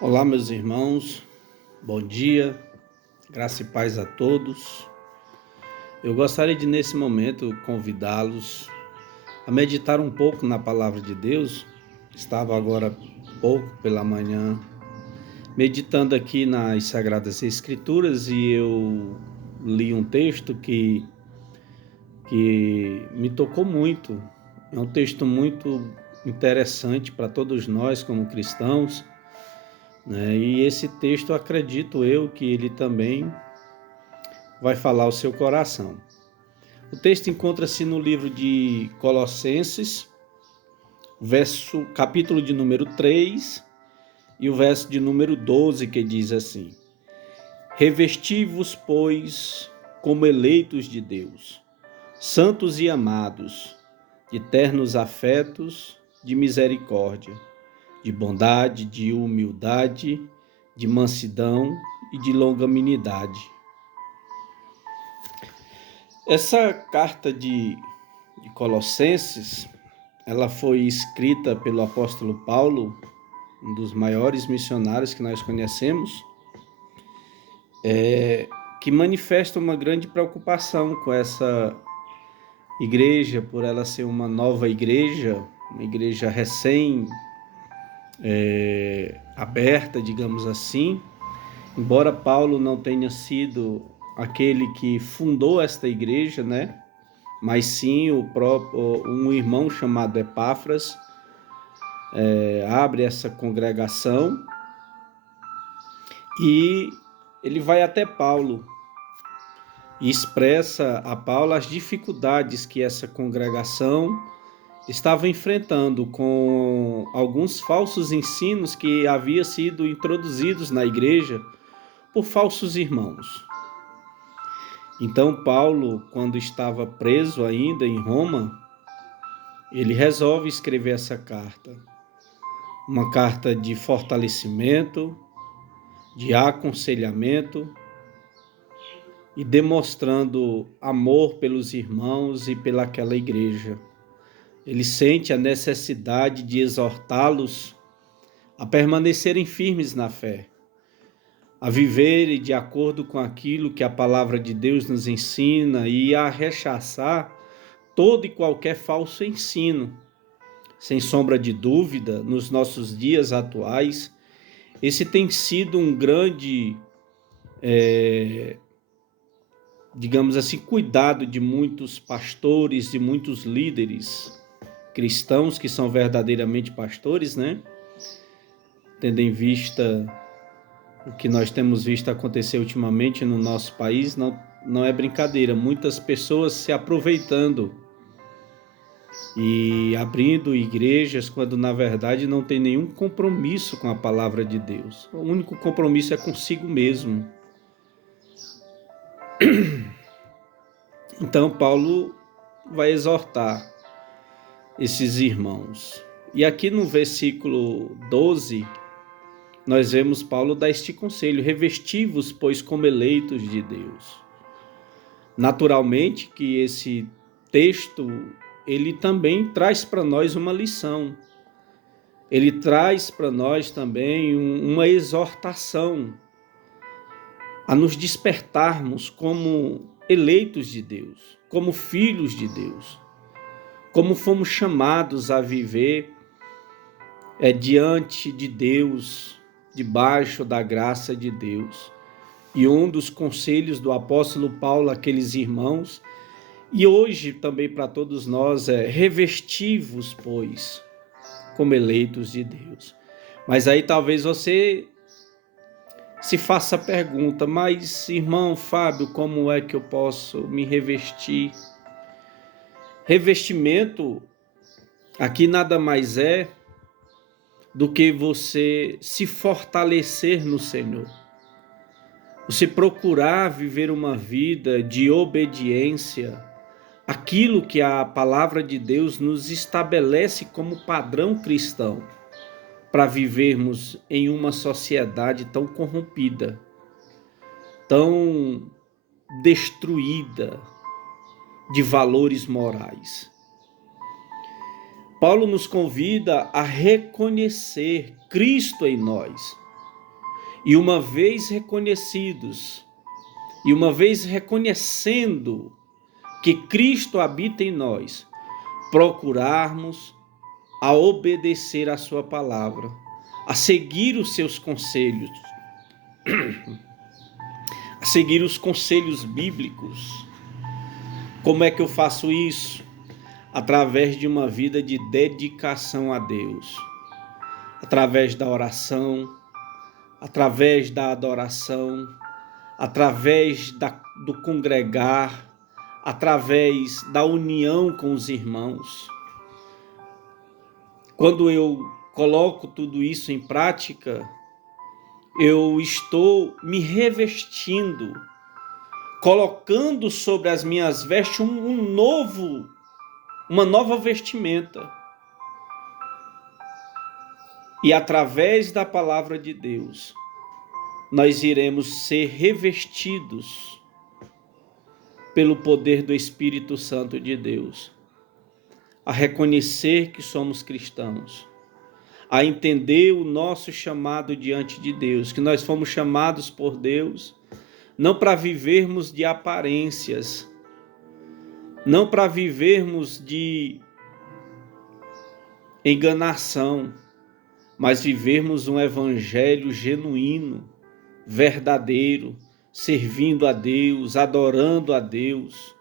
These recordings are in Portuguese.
Olá, meus irmãos, bom dia, graça e paz a todos. Eu gostaria de, nesse momento, convidá-los a meditar um pouco na palavra de Deus. Estava agora pouco pela manhã meditando aqui nas Sagradas Escrituras e eu li um texto que me tocou muito. É um texto muito interessante para todos nós como cristãos, né? E esse texto, acredito eu, que ele também vai falar ao seu coração. O texto encontra-se no livro de Colossenses, capítulo de número 3 e o verso de número 12, que diz assim: Revesti-vos, pois, como eleitos de Deus, santos e amados, de ternos afetos, de misericórdia, de bondade, de humildade, de mansidão e de longanimidade. Essa carta de Colossenses, ela foi escrita pelo apóstolo Paulo, um dos maiores missionários que nós conhecemos, que manifesta uma grande preocupação com essa igreja, por ela ser uma nova igreja, uma igreja aberta, digamos assim. Embora Paulo não tenha sido aquele que fundou esta igreja, né? Mas sim um irmão chamado Epáfras abre essa congregação e ele vai até Paulo e expressa a Paulo as dificuldades que essa congregação estava enfrentando com alguns falsos ensinos que haviam sido introduzidos na igreja por falsos irmãos. Então Paulo, quando estava preso ainda em Roma, ele resolve escrever essa carta. Uma carta de fortalecimento, de aconselhamento e demonstrando amor pelos irmãos e pelaquela igreja. Ele sente a necessidade de exortá-los a permanecerem firmes na fé, a viverem de acordo com aquilo que a palavra de Deus nos ensina e a rechaçar todo e qualquer falso ensino. Sem sombra de dúvida, nos nossos dias atuais, esse tem sido um grande, digamos assim, cuidado de muitos pastores, de muitos líderes cristãos que são verdadeiramente pastores, né? Tendo em vista o que nós temos visto acontecer ultimamente no nosso país, não é brincadeira. Muitas pessoas se aproveitando e abrindo igrejas quando na verdade não tem nenhum compromisso com a palavra de Deus. O único compromisso é consigo mesmo. Então Paulo vai exortar esses irmãos. E aqui no versículo 12, nós vemos Paulo dar este conselho: revesti-vos, pois, como eleitos de Deus. Naturalmente que esse texto, ele também traz para nós uma lição. Ele traz para nós também uma exortação a nos despertarmos como eleitos de Deus, como filhos de Deus, como fomos chamados a viver diante de Deus, debaixo da graça de Deus. E um dos conselhos do apóstolo Paulo àqueles irmãos, e hoje também para todos nós, é: revesti-vos, pois, como eleitos de Deus. Mas aí talvez você se faça a pergunta: mas, irmão Fábio, como é que eu posso me revestir? Revestimento aqui nada mais é do que você se fortalecer no Senhor. Você procurar viver uma vida de obediência àquilo que a palavra de Deus nos estabelece como padrão cristão, para vivermos em uma sociedade tão corrompida, tão destruída de valores morais. Paulo nos convida a reconhecer Cristo em nós, E uma vez reconhecidos, e uma vez reconhecendo que Cristo habita em nós, procurarmos a obedecer a sua palavra, a seguir os seus conselhos, a seguir os conselhos bíblicos. Como é que eu faço isso? Através de uma vida de dedicação a Deus, através da oração, através da adoração, através do congregar, através da união com os irmãos. Quando eu coloco tudo isso em prática, eu estou me revestindo, colocando sobre as minhas vestes uma nova vestimenta. E através da palavra de Deus, nós iremos ser revestidos pelo poder do Espírito Santo de Deus, a reconhecer que somos cristãos, a entender o nosso chamado diante de Deus, que nós fomos chamados por Deus, não para vivermos de aparências, não para vivermos de enganação, mas vivermos um evangelho genuíno, verdadeiro, servindo a Deus, adorando a Deus,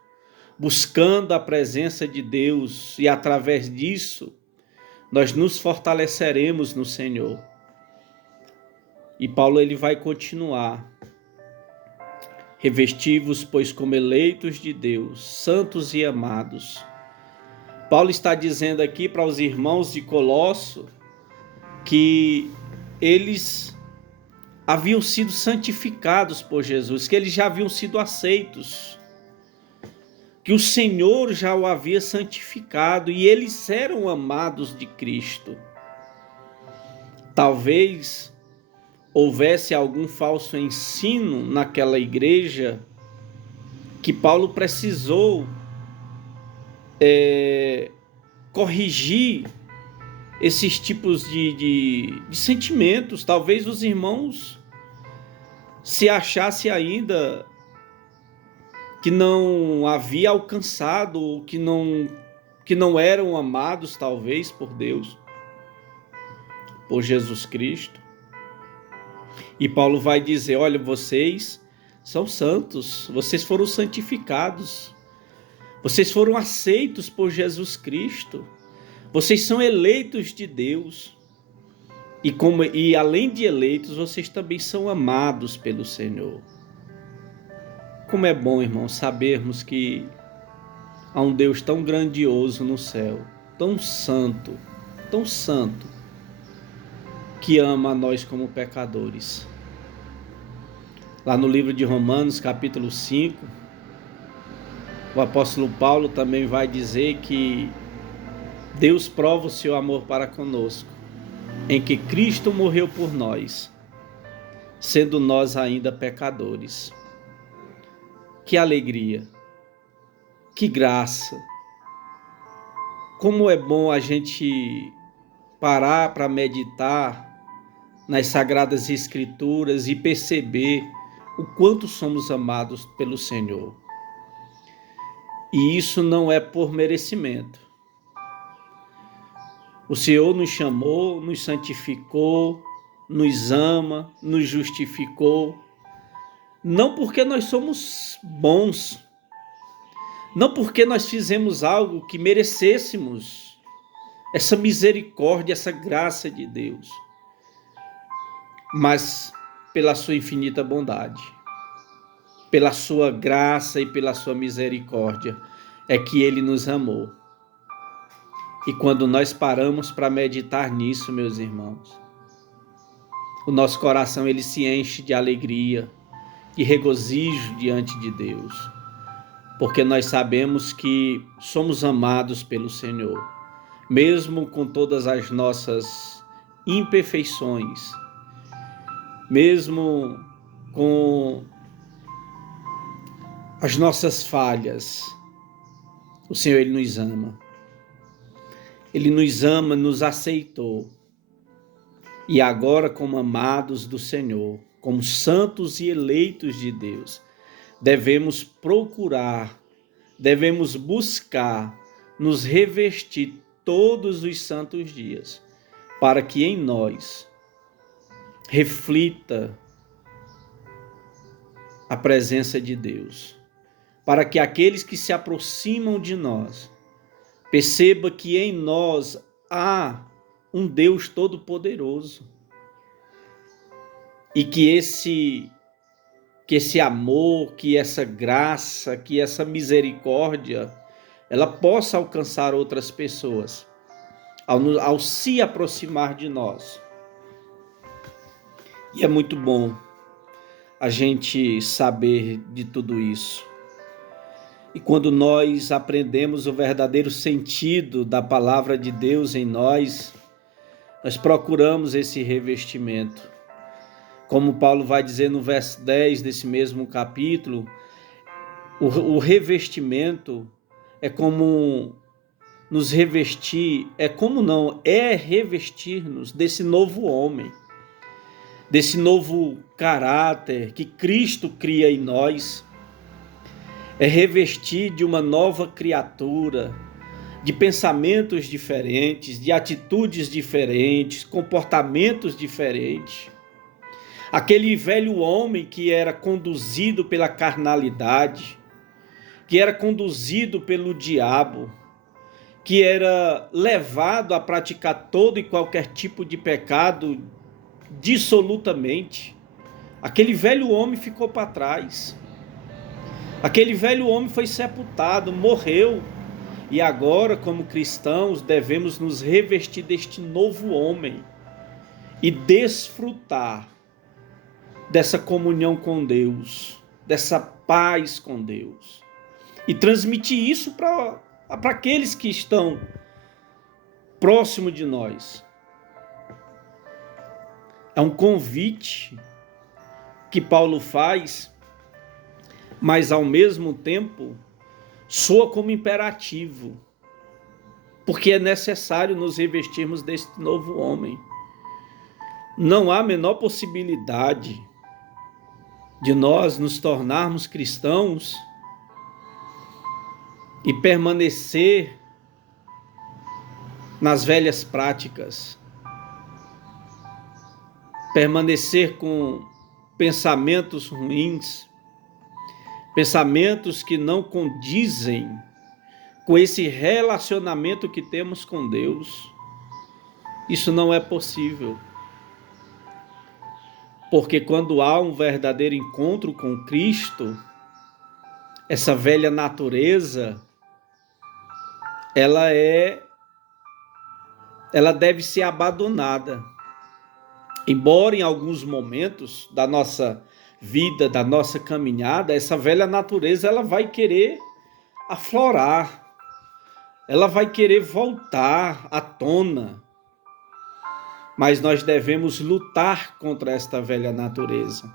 buscando a presença de Deus, e através disso nós nos fortaleceremos no Senhor. E Paulo ele vai continuar: revesti-vos, pois, como eleitos de Deus, santos e amados. Paulo está dizendo aqui para os irmãos de Colosso que eles haviam sido santificados por Jesus, que eles já haviam sido aceitos, que o Senhor já o havia santificado e eles eram amados de Cristo. Talvez houvesse algum falso ensino naquela igreja que Paulo precisou corrigir esses tipos de sentimentos. Talvez os irmãos se achassem ainda que não havia alcançado, que não eram amados, talvez, por Deus, por Jesus Cristo. E Paulo vai dizer: olha, vocês são santos, vocês foram santificados, vocês foram aceitos por Jesus Cristo, vocês são eleitos de Deus. E além de eleitos, vocês também são amados pelo Senhor. Como é bom, irmão, sabermos que há um Deus tão grandioso no céu, tão santo, que ama a nós como pecadores. Lá no livro de Romanos, capítulo 5, o apóstolo Paulo também vai dizer que Deus prova o seu amor para conosco, em que Cristo morreu por nós, sendo nós ainda pecadores. Que alegria, que graça. Como é bom a gente parar para meditar nas Sagradas Escrituras e perceber o quanto somos amados pelo Senhor. E isso não é por merecimento. O Senhor nos chamou, nos santificou, nos ama, nos justificou, não porque nós somos bons, não porque nós fizemos algo que merecêssemos essa misericórdia, essa graça de Deus, mas pela sua infinita bondade, pela sua graça e pela sua misericórdia, é que Ele nos amou. E quando nós paramos para meditar nisso, meus irmãos, o nosso coração ele se enche de alegria e regozijo diante de Deus, porque nós sabemos que somos amados pelo Senhor, mesmo com todas as nossas imperfeições, mesmo com as nossas falhas. O Senhor ele nos ama. Ele nos ama, nos aceitou. E agora, como amados do Senhor, como santos e eleitos de Deus, devemos procurar, devemos buscar nos revestir todos os santos dias, para que em nós reflita a presença de Deus, para que aqueles que se aproximam de nós percebam que em nós há um Deus todo-poderoso e que esse amor, que essa graça, que essa misericórdia, ela possa alcançar outras pessoas ao se aproximar de nós. E é muito bom a gente saber de tudo isso. E quando nós aprendemos o verdadeiro sentido da palavra de Deus em nós, nós procuramos esse revestimento. Como Paulo vai dizer no verso 10 desse mesmo capítulo, o revestimento é como nos revestir, é revestir-nos desse novo homem, desse novo caráter que Cristo cria em nós, é revestir de uma nova criatura, de pensamentos diferentes, de atitudes diferentes, comportamentos diferentes. Aquele velho homem que era conduzido pela carnalidade, que era conduzido pelo diabo, que era levado a praticar todo e qualquer tipo de pecado dissolutamente. Aquele velho homem ficou para trás. Aquele velho homem foi sepultado, morreu. E agora, como cristãos, devemos nos revestir deste novo homem e desfrutar dessa comunhão com Deus, dessa paz com Deus. E transmitir isso para aqueles que estão próximo de nós. É um convite que Paulo faz, mas ao mesmo tempo soa como imperativo, porque é necessário nos revestirmos deste novo homem. Não há a menor possibilidade de nós nos tornarmos cristãos e permanecer nas velhas práticas, permanecer com pensamentos ruins, pensamentos que não condizem com esse relacionamento que temos com Deus. Isso não é possível. Porque quando há um verdadeiro encontro com Cristo, essa velha natureza, ela deve ser abandonada. Embora em alguns momentos da nossa vida, da nossa caminhada, essa velha natureza ela vai querer aflorar, ela vai querer voltar à tona. Mas nós devemos lutar contra esta velha natureza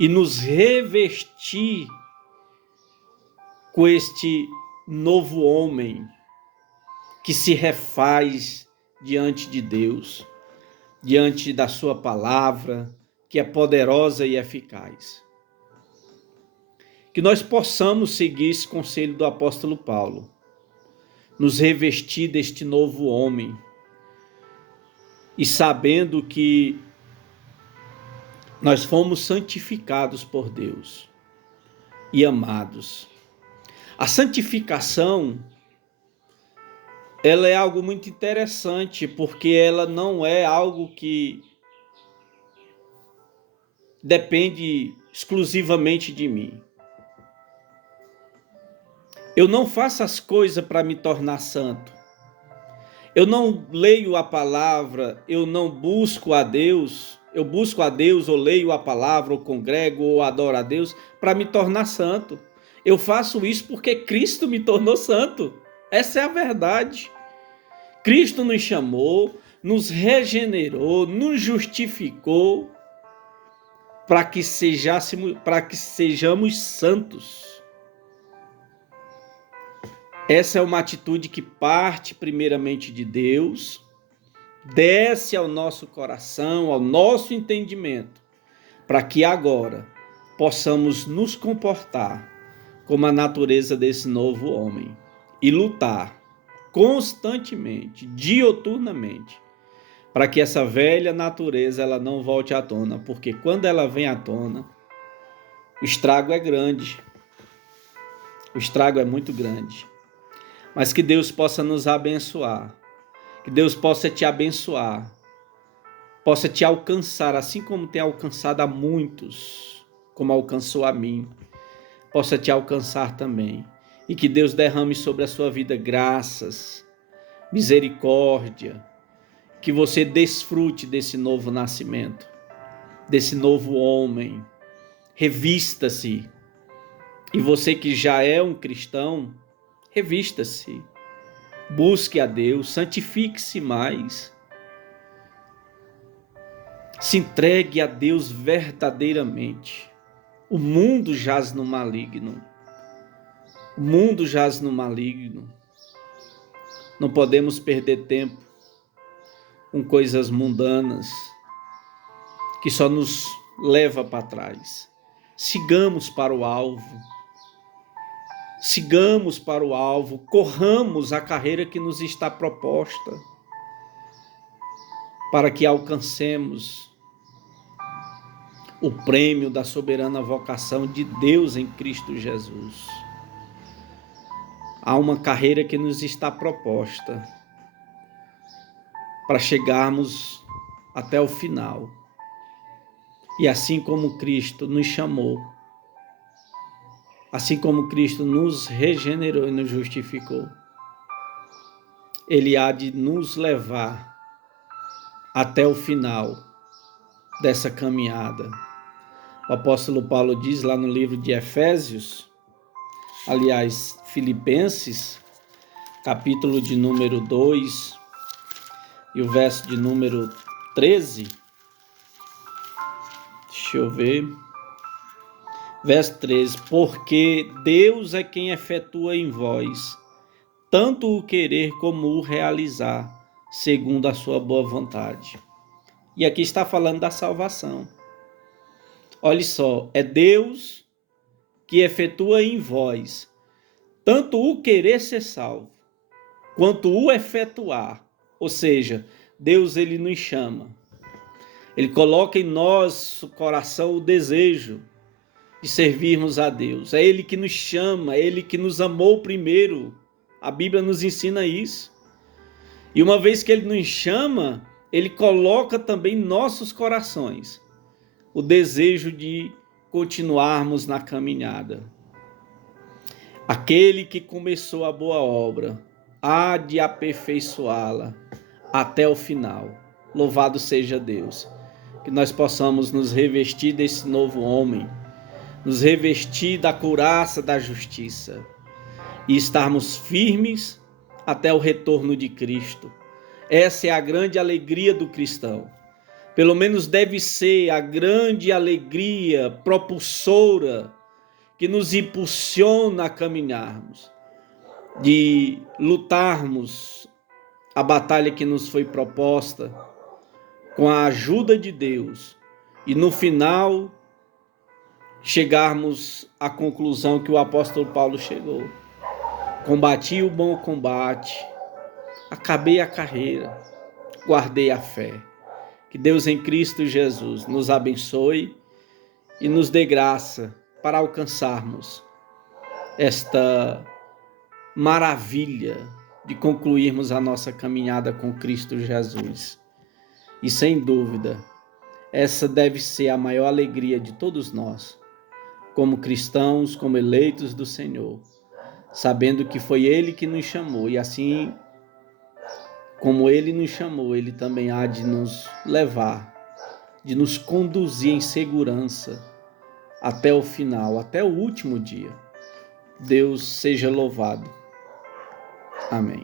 e nos revestir com este novo homem que se refaz diante de Deus, diante da sua palavra, que é poderosa e eficaz. Que nós possamos seguir esse conselho do apóstolo Paulo, nos revestir deste novo homem, e sabendo que nós fomos santificados por Deus e amados. A santificação, ela é algo muito interessante, porque ela não é algo que depende exclusivamente de mim. Eu não faço as coisas para me tornar santo. Eu não leio a palavra, eu não busco a Deus, eu busco a Deus, ou leio a palavra, ou congrego, ou adoro a Deus, para me tornar santo. Eu faço isso porque Cristo me tornou santo. Essa é a verdade. Cristo nos chamou, nos regenerou, nos justificou para que sejamos santos. Essa é uma atitude que parte primeiramente de Deus, desce ao nosso coração, ao nosso entendimento, para que agora possamos nos comportar como a natureza desse novo homem e lutar constantemente, dioturnamente, para que essa velha natureza ela não volte à tona, porque quando ela vem à tona, o estrago é grande, o estrago é muito grande. Mas que Deus possa nos abençoar, que Deus possa te abençoar, possa te alcançar, assim como tem alcançado a muitos, como alcançou a mim, possa te alcançar também. E que Deus derrame sobre a sua vida graças, misericórdia, que você desfrute desse novo nascimento, desse novo homem. Revista-se. E você que já é um cristão, revista-se. Busque a Deus, santifique-se mais. Se entregue a Deus verdadeiramente. O mundo jaz no maligno. O mundo jaz no maligno. Não podemos perder tempo com coisas mundanas que só nos leva para trás. Sigamos para o alvo. Sigamos para o alvo. Corramos a carreira que nos está proposta para que alcancemos o prêmio da soberana vocação de Deus em Cristo Jesus. Há uma carreira que nos está proposta para chegarmos até o final. E assim como Cristo nos chamou, assim como Cristo nos regenerou e nos justificou, Ele há de nos levar até o final dessa caminhada. O apóstolo Paulo diz lá no livro de Efésios, aliás, Filipenses, capítulo de número 2 e o verso de número 13. Deixa eu ver. Verso 13. Porque Deus é quem efetua em vós tanto o querer como o realizar, segundo a sua boa vontade. E aqui está falando da salvação. Olha só, é Deus que efetua em vós tanto o querer ser salvo, quanto o efetuar. Ou seja, Deus ele nos chama. Ele coloca em nosso coração o desejo de servirmos a Deus. É Ele que nos chama, é Ele que nos amou primeiro. A Bíblia nos ensina isso. E uma vez que Ele nos chama, Ele coloca também em nossos corações o desejo de continuarmos na caminhada. Aquele que começou a boa obra há de aperfeiçoá-la até o final. Louvado seja Deus. Que nós possamos nos revestir desse novo homem, nos revestir da couraça da justiça e estarmos firmes até o retorno de Cristo. Essa é a grande alegria do cristão. Pelo menos deve ser a grande alegria propulsora que nos impulsiona a caminharmos, de lutarmos a batalha que nos foi proposta com a ajuda de Deus e no final chegarmos à conclusão que o apóstolo Paulo chegou. Combati o bom combate, acabei a carreira, guardei a fé. Que Deus em Cristo Jesus nos abençoe e nos dê graça para alcançarmos esta maravilha de concluirmos a nossa caminhada com Cristo Jesus. E sem dúvida, essa deve ser a maior alegria de todos nós, como cristãos, como eleitos do Senhor, sabendo que foi Ele que nos chamou e assim como Ele nos chamou, Ele também há de nos levar, de nos conduzir em segurança até o final, até o último dia. Deus seja louvado. Amém.